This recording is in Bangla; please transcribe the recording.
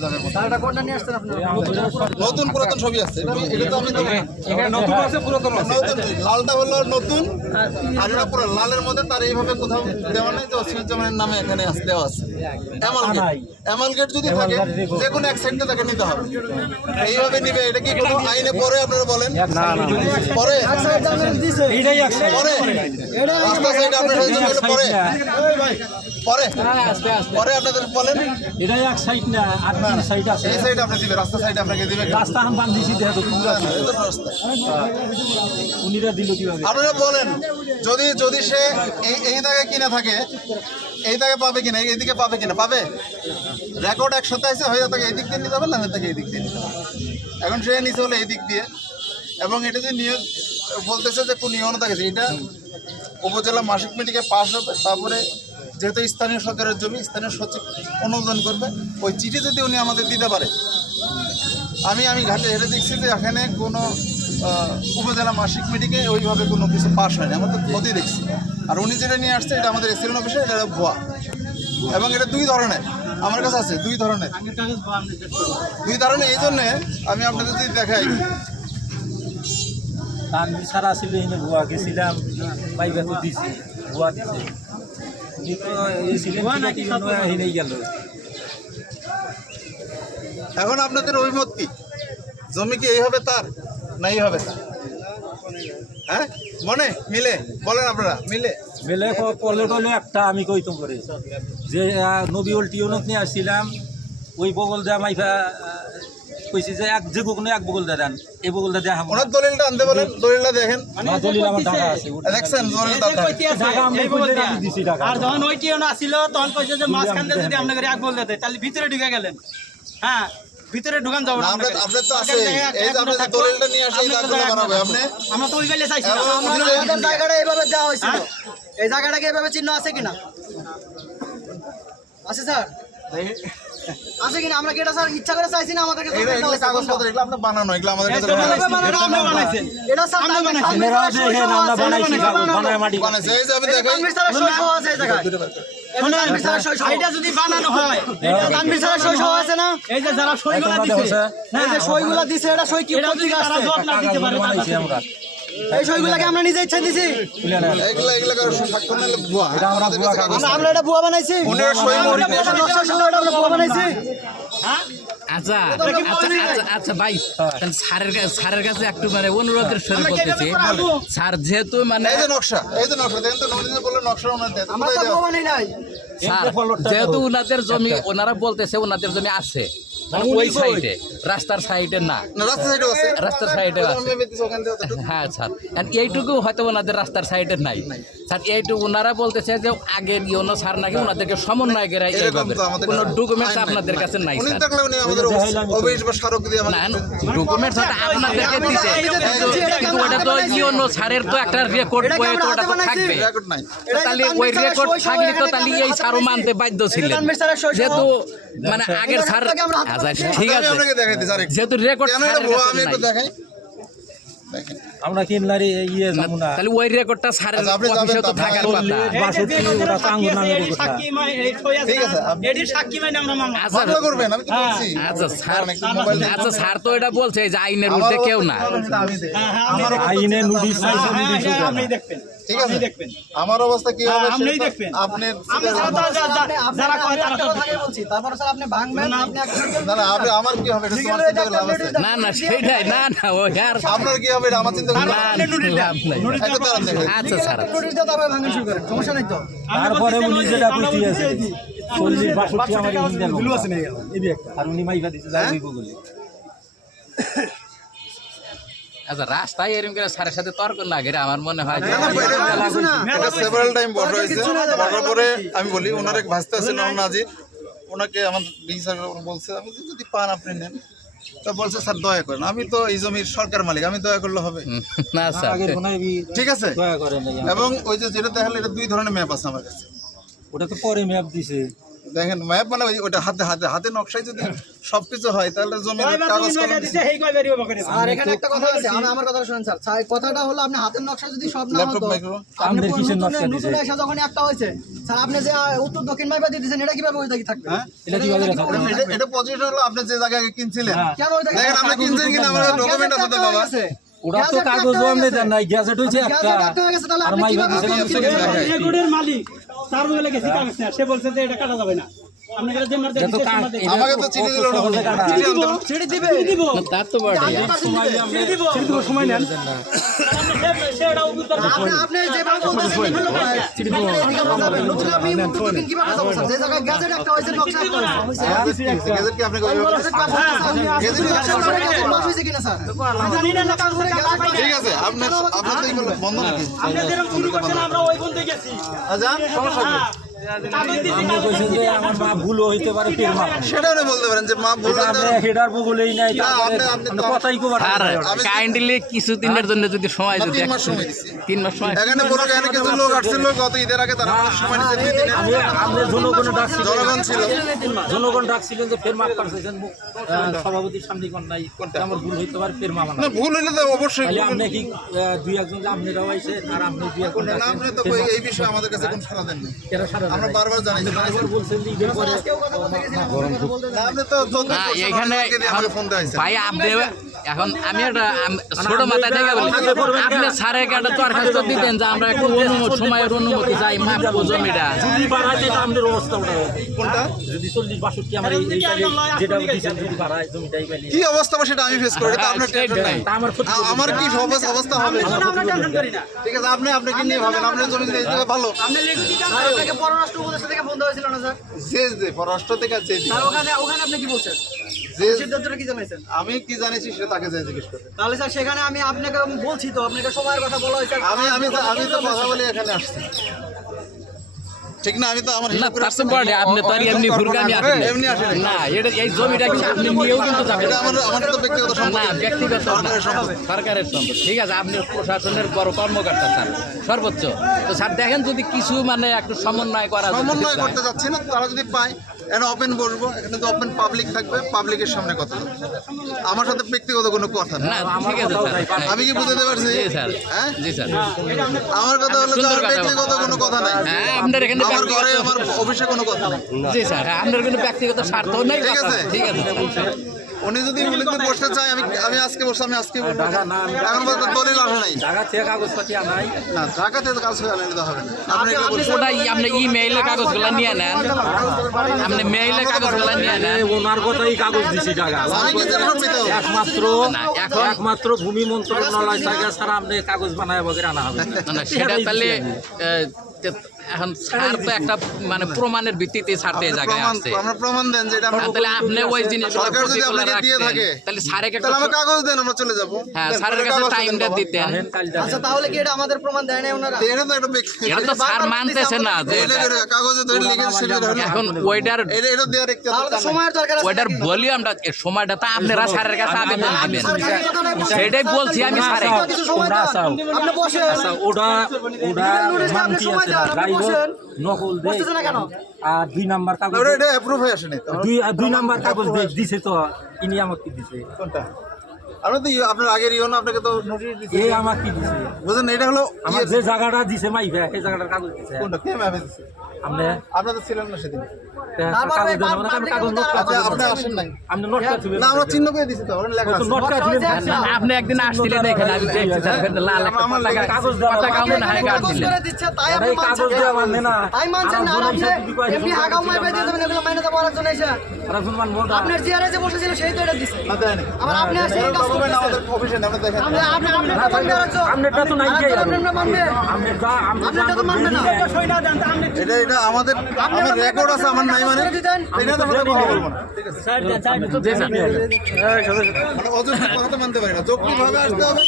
মধ্যে স্যার কোনটা নিয়ে আসছেন আপনি নতুন পুরাতন ছবি আছে। এটা এটা তো আমি এখানে নতুন আছে পুরাতন আছে। লালটা হলো নতুন। আর এটা পুরো লালের মধ্যে তার এইভাবে কোথাও দেওয়া নেই যে অসিরুজ্জামানের নামে এখানে দেওয়া আছে। অ্যামালগেট অ্যামালগেট যদি থাকে যে কোনো এক সাইডে তাকে নিতে হবে। এইভাবে নিবে। এটা কি কোনো আইনে পরে আপনারা বলেন? পরে? পরে? রাস্তা সাইড আপনার পরে। পরে? পরে আপনাদের বলেন। এটাই এক সাইড না আর তিন সাইড আছে। এই সাইড আপনি দিবে রাস্তা সাইড আপনাকে দিবে। রাস্তা হাম বান্ধিছি দেহ তো পুরা রাস্তা। উনিরা দিল কীভাবে? আপনারা বলেন যদি যদি সে এই এই জায়গায় কিনা থাকে এই জায়গায় পাবে কিনা এইদিকে পাবে কিনা পাবে? রেকর্ড একসাথে আছে হয়ে তাকে এই দিক দিয়ে নিতে হবে না তাকে এই দিক দিয়ে এখন সে নিচে হলে এই দিক দিয়ে এবং এটা যে নিয়োগ বলতেছে যে কোন নিয়ম থাকে এটা উপজেলা মাসিক মিটিংয়ে পাস হবে তারপরে যেহেতু স্থানীয় সরকারের জমি স্থানীয় সচিব অনুমোদন করবে ওই চিঠি যদি উনি আমাদের দিতে পারে। আমি আমি ঘাটে হেরে দেখছি যে এখানে কোনো উপজেলা মাসিক মিটিংয়ে ওইভাবে কোনো কিছু পাস হয়নি। আমরা তো ক্ষতি দেখছি। আর উনি যেটা নিয়ে আসছে এটা আমাদের এসিলেন অফিসে এটা ভুয়া। এবং এটা দুই ধরনের। আমার কাছে আছে দুই ধরনের। দুই ধরনের। এই জন্যে আমি আপনাদের যদি দেখাই। সারা ছিল ভুয়া গেছিলাম পাইবা দিছি ভুয়া দিছে। এখন আপনাদের অভিমত কি? জমি কি এই হবে তার, না এই হবে তার? হ্যাঁ? মনে? মিলে? বলেন আপনারা, মিলে? মিলে কলে টলে একটা আমি কইতাম করে যে নবীল টিউনত নিয়ে আসছিলাম, ওই বগল দেয়া মাইফা কইছি যে এক যে কোনো এক বগল দেন এই বগল দেয়া হামো ওনার দলিলটা আনতে বলেন দলিলটা দেখেন। না দলিল আমার টাকা আছে দেখছেন দলিলটা দেখেন। টাকা আমি আমি দিছি টাকা। আর যখন ওই টিও না ছিল তখন কইছে যে মাঝখান দিয়ে যদি আপনাকে এক বল দেয় তাহলে ভিতরে ঢুকে গেলেন। হ্যাঁ ভিতরে ঢুকান যাব না, না আমরা আপনাকে। আপনার তো আছে। এই যে থাকতো, দলিলটা নিয়ে আসে এই আপনাকে দাগগুলো বানাবে আপনি আমরা তো ওই গেলে এবং আমরা আমাদের আমাদের জায়গাটা এইভাবে দেওয়া হয়েছিল। এই জায়গাটাকে এভাবে চিহ্ন আছে কিনা? আছে স্যার? আছে কিনা? আমরা কি স্যার ইচ্ছা করে চাইছি না আমাদেরকে এগুলো কাগজপত্র এগুলো আপনার বানানো এগুলো আমাদের কাছে এটা বানানো। বানাইছি, এটা আপনি বানাইছেন। এটা স্যার আমরা বানাইছি। তানভীর দেখেন সই আমরা আছে, বানাইছি এটা বানায় মাটি। বানাইছে। এই যে আমি এটা দেখাই। তানভীর স্যারের সই আছে এই জায়গায়। দুটো বের করো। এটা তানভীর স্যারের সই সহ এটা যদি বানানো হয় তানভীর স্যারের সই সহ আছে না? এই যে যারা সইগুলো দিছে এই যে সইগুলা দিছে এটা সই কি পত্রিকা তারা জবাব না দিতে পারে আমরা। এই সইগুলাকে আমরা নিজে ইচ্ছা দিছি। তুলে নেন এগুলো এগুলো কারও স্বাক্ষর নিলে ভুয়া। এটা আমরা ভুয়া কাগজ আমরা আমরা এটা ভুয়া বানাইছি। উনিরা সই মোহর নকশা সহ এটা আমরা ভুয়া বানাইছি। আচ্ছা আচ্ছা আচ্ছা আচ্ছা ভাই তাহলে স্যারের কাছে স্যারের কাছে একটু মানে অনুরোধের স্বরে বলতেছি। স্যার যেহেতু মানে এই যে নকশা এই যে নকশা দেখেন তো নদীতে বললে নকশা ওনার দেন। আমরা তো ভুয়া বানাই নাই। স্যার যেহেতু ওনাদের জমি ওনারা বলতেছে ওনাদের জমি আছে। ওই সাইডে রাস্তার সাইডে না। না রাস্তা সাইডে আছে। রাস্তার সাইডে আছে। বেঁধেছি ওখান থেকে অতটুকু। হ্যাঁ স্যার আর এইটুকু হয়তো ওনাদের রাস্তার সাইডে নাই। স্যার এইটুকু ওনারা বলতেছে যে আগের ইউনো স্যার নাকি ওনাদেরকে সমন্বয়কেরা এইভাবে। কোনো ডকুমেন্টস আপনাদের কাছে নাই স্যার। ডকুমেন্টস আপনাদেরকে দিছে। কিন্তু- ওটা তো ইউনো স্যারের তো একটা রেকর্ড বইয়ে তো ওটা তো থাকবে। রেকর্ড নাই। এটা তাহলে ওই রেকর্ড থাকলে তো তাহলে এই সারও মানতে বাধ্য ছিলেন। যেহেতু মানে আগের স্যার আচ্ছা বানাইছি। ঠিক আছে। যেহেতু রেকর্ড আমি একটু দেখাই। দেখেন। আমরা কিনলারি ইয়ে যাব না? তাহলে ওই রেকর্ডটা স্যারের আচ্ছা, আপনি অফিসে তো থাকার কথা। চল্লিশ বাষট্টি ওটা চাঙ্গুর নামে এটি সাক্ষী মাই- এই ঠিক আছে, না? সাক্ষী আমরা মামলা আচ্ছা করবেন আমি তো বলছি। আচ্ছা স্যার মোবাইল আচ্ছা স্যার তো এটা বলছে যে আইনের আমার মধ্যে কেউ না। অবস্থা আমি দেখি। হ্যাঁ, হ্যাঁ, আপনি দেখবেন। আইনে নোটিশ চাইছে হ্যাঁ, নোটিশ হ্যাঁ, আপনি দেখবেন। ঠিক আছে। আপনি দেখবেন। আমার অবস্থা কি হবে হ্যাঁ, আপনিই সেটা দেখবেন। আপনি আপনি- যারা কয় তারা তো বলছি। তারপরে স্যার আপনি ভাঙবেন, আপনি না। না আমার কি হবে? না না সেটাই না না ও আর আপনার কি হবে আমার চিন্তা আচ্ছা স্যার নোটিশ দিয়ে তারপরে ভাঙা শুরু করেন। সমস্যা নাই তো। তারপরে উনি যেটা আমরা আছে চল্লিশ বাষট্টি আমার ভুল আছে নাকি? আর উনি মাইফা দিচ্ছে যাই হ্যাঁ? আচ্ছা রাস্তায় এরকম করে স্যারের সাথে তর্ক না গেলে আমার মনে হয়। সেভারাল টাইম বড় হয়েছে। পরে আমি বলি ওনার এক ভাসতে আছে নাজির ওনাকে আমার ডিসি স্যার বলছে আমি যদি পান আপনি নেন। তো বলছে স্যার দয়া করেন। আমি তো এই জমির সরকার মালিক আমি দয়া করলে হবে? না স্যার। ঠিক আছে? দয়া করেন এবং ওই যে যেটা দেখালে এটা দুই ধরনের ম্যাপ আছে আমার কাছে। ওটা তো পরে ম্যাপ দিছে। দেখেন ম্যাপ মানে ওই- ওটা হাতে হাতে হাতে নকশায় যদি সবকিছু হয় তাহলে জমির কাগজ জমি কলম। আর এখানে একটা কথা আছে আমার কথা শুনেন স্যার স্যার, কথাটা হলো আপনি হাতের নকশা যদি সব না হতো আপনি কিসের নতুন নকশা নতুন এসে যখন একটা হয়েছে স্যার আপনি যে উত্তর দক্ষিণ মাইবা দিয়েছেন এটা কীভাবে ওই দিকে থাকবে হ্যাঁ? এটা কীভাবে থাকবে? এটা পজিশন হলো আপনি যে জায়গায় কিনছিলেন হ্যাঁ। কেন ওই দেখেন আপনি কিনছেন কিনা আমার ডকুমেন্ট আছে তো বাবা ওরা তো কাগজ গেছে। দেন নাই গ্যাজেট হয়েছে একটা আর মাইবা কীভাবে দিছে আপনি না, কিভাবে- জায়গায়। রেকর্ডের মালিক তার বলে গেছি কাগজ নেওয়া। সে বলছে যে এটা কাটা যাবে না। আমাকে তো চিঠি দিল না চিঠি দিবে দিব। তার তো আপনি সময় নেন। আপনি আপনি যেভাবে বলতেছেন একটা হয়েছে নকশা একটা হয়েছে। ঠিক আছে আপনার আপনার বন্ধ নাকি? যেরকম শুরু করছেন, আমরা ওই পর্যন্ত গেছি। আপনি যে আমার মা ভুলও হইতে পারে ফের মা সেটা উনি বলতে পারেন যে মা ভুল আপনি হেডার বগলেই নাই না, তারপরে আপনি- আপনি আপনি তো- কথাই কবার আমি- কাইন্ডলি কিছু দিনের জন্য যদি সময় যদি তিন মাস সময় দিছি। তিন মাস সময়। এখানে বড় এখানে কিছু লোক আসছিল গত ঈদের আগে তারা আমাদের সময় নিচ্ছে দুই দিনের আমি আমাদের জনগণের ডাকছিলেন জনগণ ছিল। জনগণ ডাকছিলেন যে ফের মাপ পারছেন সভাপতির সামনে কোন নাই আমার ভুল হইতে পারে ফের মা না ভুল তো অবশ্যই আপনি কি দুই একজন যে আপনিরাও আইছেন আর আপনি দুই একজন না আপনি তো এই বিষয়ে আমাদের কাছে কোন সারা দেননি। এরা সারা আমরা বারবার জানি। এখানে দেওয়া ভাই আপনি এখন আমি একটা ছোট মাথা থেকে বলি। আপনি স্যারের একটা দরখাস্ত দিতেন যে আমরা একটু অনুমতি সময়ের অনুমতি চাই মাপ জমিটা। যদি বাড়াইতে এটা আমাদের অবস্থা কোনটা? যদি চল্লিশ বাষট্টি আমার যেটা যদি বাড়ায় জমিটাই কি অবস্থা সেটা আমি ফেস করি? আপনার টেনশন নাই। আমার কি অবস্থা অবস্থা হবে? আমরা টেনশন করি না। ঠিক আছে আপনি আপনি কি নিয়ে ভাবেন? আপনার জমি ভালো। আপনি লিখে দিতে আপনাকে পররাষ্ট্র উপদেষ্টা থেকে ফোন দেওয়া হয়েছিল না স্যার? যে যে পররাষ্ট্র থেকে যে ওখানে ওখানে আপনি কি বলছেন? সিদ্ধান্তটা কি জানাইছেন? আমি কি জানিছি সেটা তাকে যাই জিজ্ঞেস করে তাহলে স্যার সেখানে আমি আপনাকে বলছি তো আপনাকে সময়ের কথা বলা হয়েছে। আমি আমি আমি তো কথা বলে এখানে আসছি। ঠিক না আমি তো আমার না হিসাব করে তার তো বটে, আপনি তো এমনি ফুরকামি আসেন এমনি আসি না এটা এই জমিটা কিন্তু আপনি নিয়েও কিন্তু যাবেন এটা আমার আমার তো ব্যক্তিগত না ব্যক্তিগত সরকারের সম্পত্তি ঠিক আছে আপনি প্রশাসনের বড় কর্মকর্তা স্যার। সর্বোচ্চ। তো স্যার দেখেন যদি কিছু মানে একটু সমন্বয় করা সমন্বয় করতে যাচ্ছি না তারা যদি পায় এখানে ওপেন বলব এখানে তো ওপেন পাবলিক থাকবে পাবলিকের সামনে কথা আমার সাথে ব্যক্তিগত কোনো কথা না। আমি কি বুঝতে পারছি? হ্যাঁ? জি স্যার। আমার কথা হলো আমার ব্যক্তিগত কোনো কথা নাই। হ্যাঁ আপনার এখানে আমার ঘরে আমার অফিসে কোনো কথা নাই। জি স্যার। আপনার কোনো ব্যক্তিগত স্বার্থ নেই ঠিক আছে। ঠিক আছে উনি যদি বসতে চায় আমি আমি আজকে বসে আমি আজকে না এখন পর্যন্ত দলিল আসে নাই। ঢাকা থেকে কাগজপাতি আনাই না ঢাকাতে তো হয়ে হবে না। আপনি আপনি ইমেইলে কাগজগুলো নিয়ে নেন। আপনি মেইলে কাগজগুলো নিয়ে নেন। ওনার কথাই কাগজ দিছি টাকা আমি কি জানি সব নিতে হবে? একমাত্র এখন- একমাত্র ভূমি মন্ত্রণালয় থেকে ছাড়া আপনি কাগজ বানায় বগের আনা হবে না, না, সেটা তাহলে এখন স্যার তো একটা মানে প্রমাণের ভিত্তিতে ছাড়তে জায়গায় আসছে আপনি প্রমাণ দেন যে এটা আমার তাহলে আপনি ওই জিনিস সরকার যদি আপনাকে দিয়ে থাকে, তাহলে তাহলে আমার কাগজ দেন আমরা চলে যাব। হ্যাঁ স্যারের কাছে টাইমটা কালটা আচ্ছা তাহলে কি এটা আমাদের প্রমাণ দেয় না ওনারা। এটা তো একটা ব্যক্তি এটা তো স্যার মানতেছে না যে কাগজে ধরে লিখে ধরে এখন ওইটার এটা এটা দেওয়ার একটা তাহলে সময়ের দরকার আছে ওইটার ভলিউমটা সময়টা তো আপনারা স্যারের কাছে আবেদন দিবেন। সরকারি সেটাই বলছি আমি স্যারে। আপনি আচ্ছা ওটা ওটা নকল? আর দুই নাম্বার কাগজ হয়ে দুই নাম্বার কাগজ দিছে তো ইনি আমাকে দিছে। কোনটা? আমরা তো ইয়ে- আপনার আগের ইয়নো আপনাকে তো নোটিশ দিচ্ছি এ আমাকে দিছে? বুঝলেন এটা হলো আমার ইয়ে- যে জায়গাটা দিছে মাইফা সেই জায়গাটার কাগজ দিছে। কোনটা? কে ম্যাপে দিচ্ছে আপনি আপনারা তো ছিলেন না সেদিন। তারপর কাগজ ভাই, দেন বাপ- আমরা আমি বাপ কাগজ দেখে আপনি করে আপনি আসেন নাই। আপনি নোট করে দিবেন না আমরা চিহ্ন করে দিছি তো ওখানে লেখা আছে। নোট করে দিবেন আচ্ছা, না, আপনি একদিন আসছিলেন এখানে কাগজ দেওয়া মনে হয় না। না না, আপনি আপনার চেয়ারে যে বসেছিল সেই তো এটা দিচ্ছে আবার আপনি এসে কাজ ডকুমেন্ট অফিসে আমরা দেখেন। আপনি- আপনি- আপনারটা মানবে আরেকজন। আপনারটা তো নাই আরেকজন আপনারটা মানবে। আপনি যা আপনি তো মানবে না। সই না দেন, আপনি এটা এটা আমাদের আমার রেকর্ড আছে আমার নাই মানে। এটা তো কথা বলব না ঠিক আছে। জি স্যার। মানে অযৌক্তিক কথা মানতে পারি না। যৌক্তিক ভাবে আসতে হবে।